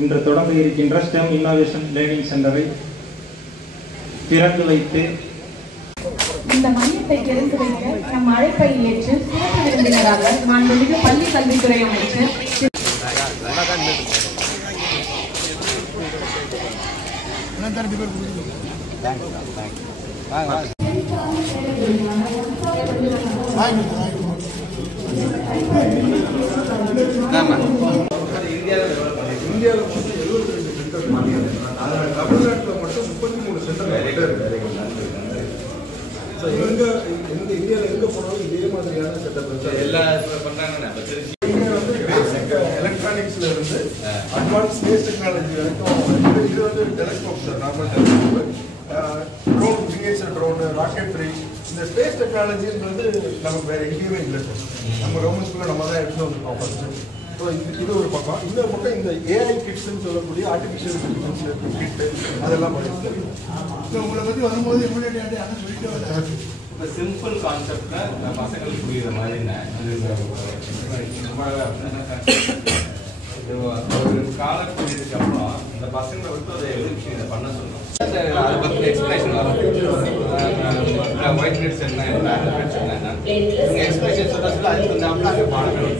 இன்று தொடங்க இருக்கின்ற ஸ்டெம் இன்னோவேஷன் லேர்னிங் சென்டரை திறந்து வைத்து இந்த மையத்தை திறந்து வைக்க நம் அழைப்பை ஏற்று சிறப்பு விருந்தினராக மாண்புமிகு பள்ளி கல்வித்துறை அமைச்சர் இந்தியாவில் வந்து 72 சென்டர் தமிழ்நாட்டில் மட்டும் 33 சென்டர் இந்தியாவில் எங்கே போனாலும் இதே மாதிரியான சென்டர் எல்லா எலக்ட்ரானிக்ஸ்ல இருந்து அட்வான்ஸ் ஸ்பேஸ் டெக்னாலஜி வரைக்கும் இது வந்து telescope sir normal telescope drone miniature drone rocketry இந்த ஸ்பேஸ் டெக்னாலஜின்றது நமக்கு வேற எங்கேயுமே இல்லை சார் நம்ம கவர்மெண்ட் ஸ்கூலில் நம்ம தான் எடுத்துகிட்டு வந்துருக்கோம் ஃபர்ஸ்ட் ஸோ இது ஒரு பக்கம் இன்னொரு பக்கம் இந்த ஏஐ கிட்ஸ்ன்னு சொல்லக்கூடிய ஆர்டிஃபிஷியல் இன்டெலிஜென்ஸ் கிட்டு அதெல்லாம் பண்ணிட்டு உங்களை பற்றி வரும்போது எம்எல்ஏ ஆனால் சொல்லிட்டு வர இப்போ சிம்பிள் கான்செப்டில் பசங்களுக்கு புரியுற மாதிரி ஒரு காலப்பகுதிக்கு அப்புறம் இந்த பசங்களை விட்டு அதை எழுதி இதை பண்ண சொல்லணும் அதை பற்றி எக்ஸ்பிளேஷன் வரும் ஒயிட் பிளட்ஸ் என்ன பிளாக் பிளட்ஸ் என்ன இவங்க எக்ஸ்பிளேஷன் சொல்ல சொல்ல அதுக்கு வந்து அங்கே பாடங்கள்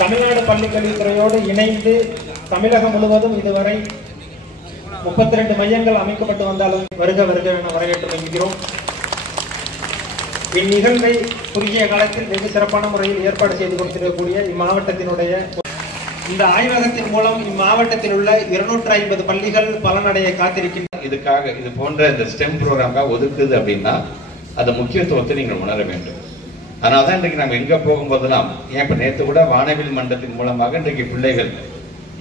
தமிழ்நாடு பள்ளிக்கல்வித்துறையோடு இணைந்து தமிழகம் முழுவதும் இதுவரை 32 மையங்கள் அமைக்கப்பட்டு வந்தாலும் வருக வருக என வரவேற்று வருகிறோம். இந்நிகழ்வை குறுகிய காலத்தில் வெகு சிறப்பான முறையில் ஏற்பாடு செய்து கொடுத்திருக்கக்கூடிய இம்மாவட்டத்தினுடைய இந்த ஆய்வகத்தின் மூலம் இம்மாவட்டத்தில் உள்ள 250 பள்ளிகள் பலனடைய காத்திருக்கின்றன. இதுக்காக இது போன்ற இந்த ஸ்டெம் ப்ரோக்ராம்காக ஒதுக்குது அப்படின்னா அந்த முக்கியத்துவத்தை நீங்கள் உணர வேண்டும். அதனால தான் இன்றைக்கு நாங்கள் எங்கே போகும்போதெல்லாம் ஏன் இப்போ நேற்று கூட வானவில் மன்றத்தின் மூலமாக இன்றைக்கு பிள்ளைகள்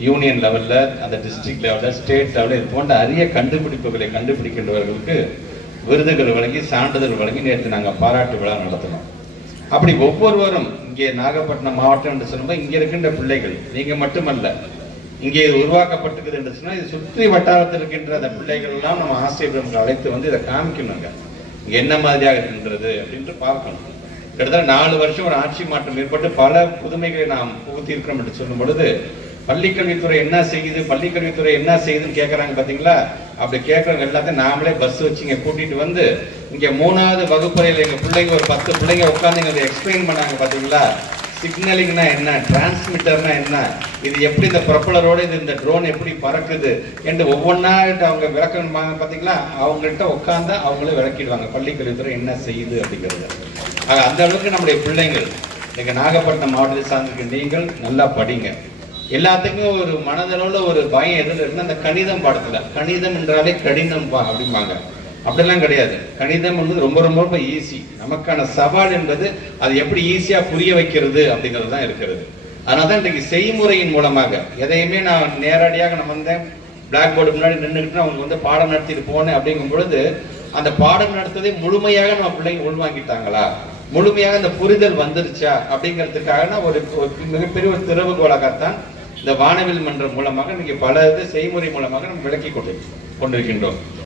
யூனியன் லெவலில் அந்த டிஸ்ட்ரிக்ட் லெவலில் ஸ்டேட் லெவலில் இது போன்ற அரிய கண்டுபிடிப்புகளை கண்டுபிடிக்கின்றவர்களுக்கு விருதுகள் வழங்கி சான்றிதழ் வழங்கி நேற்று நாங்கள் பாராட்டு விழா நடத்தினோம். அப்படி ஒவ்வொருவரும் இங்கே நாகப்பட்டினம் மாவட்டம் என்று சொல்லும்போது இங்கே இருக்கின்ற பிள்ளைகள் நீங்கள் மட்டுமல்ல இங்கே இது உருவாக்கப்பட்டிருக்குது என்று சொன்னால் இது சுற்றி வட்டாரத்தில் இருக்கின்ற அந்த பிள்ளைகள் எல்லாம் நம்ம ஆசிரியர்களுக்கு அழைத்து வந்து இதை காமிக்கணுங்க இங்கே என்ன மாதிரியாக இருக்கின்றது அப்படின்ட்டு பார்க்கணும். கிட்டத்தட்ட 4 வருஷம் ஒரு ஆட்சி மாற்றம் ஏற்பட்டு பல புதுமைகளை நாம் புகுத்தி இருக்கிறோம் என்று சொல்லும் பொழுது பள்ளிக்கல்வித்துறை என்ன செய்யுது பள்ளிக்கல்வித்துறை என்ன செய்யுதுன்னு கேட்கறாங்க பாத்தீங்களா. அப்படி கேட்கறவங்க எல்லாத்தையும் நாமளே பஸ் வச்சு இங்க கூட்டிட்டு வந்து இங்க 3வது வகுப்பறையில் எங்க பிள்ளைங்க ஒரு 10 பிள்ளைங்க உட்காந்து இங்க எக்ஸ்பிளைன் பண்ணாங்க பாத்தீங்களா. சிக்னலிங்னா என்ன, டிரான்ஸ்மிட்டர்னா என்ன, இது எப்படி இந்த ப்ரொப்பலரோட இது இந்த ட்ரோன் எப்படி பறக்குது என்று ஒவ்வொன்றா அவங்க விளக்கம் பாத்தீங்களா. அவங்கள்ட்ட உட்காந்தா அவங்களே விளக்கிடுவாங்க பள்ளிக்கல்வித்துறை என்ன செய்யுது அப்படிங்கிறது. அந்த அளவுக்கு நம்முடைய பிள்ளைங்கள் நீங்க நாகப்பட்டினம் மாவட்டத்தை சார்ந்திருக்க நீங்கள் நல்லா படிங்க. எல்லாத்துக்கும் ஒரு மனதளவுல ஒரு பயம் எதுல இருக்குன்னா அந்த கணிதம் பாடத்துல கணிதம் என்றாலே கடினம் அப்படிம்பாங்க. அப்படிலாம் கிடையாது. கணிதம் என்பது ரொம்ப ரொம்ப ரொம்ப ஈஸி. நமக்கான சவால் என்பது அது எப்படி ஈஸியா புரிய வைக்கிறது அப்படிங்கிறது தான் இருக்கிறது. அதனாலதான் இன்றைக்கு செய்முறையின் மூலமாக எதையுமே நான் நேரடியாக நம்ம வந்தேன் பிளாக் போர்டு முன்னாடி நின்றுக்கிட்டு அவங்க வந்து பாடம் நடத்திட்டு போனேன் அப்படிங்கும் பொழுது அந்த பாடம் நடத்ததை முழுமையாக நம்ம பிள்ளைங்க உள்வாங்கிட்டாங்களா, முழுமையாக அந்த புரிதல் வந்துருச்சா அப்படிங்கிறதுக்காக ஒரு மிகப்பெரிய ஒரு திறவுகோலாகத்தான் இந்த வானவில் மன்றம் மூலமாக இன்னைக்கு பல செய்முறை மூலமாக நம்ம விளக்கி கொண்டிருக்கின்றோம்.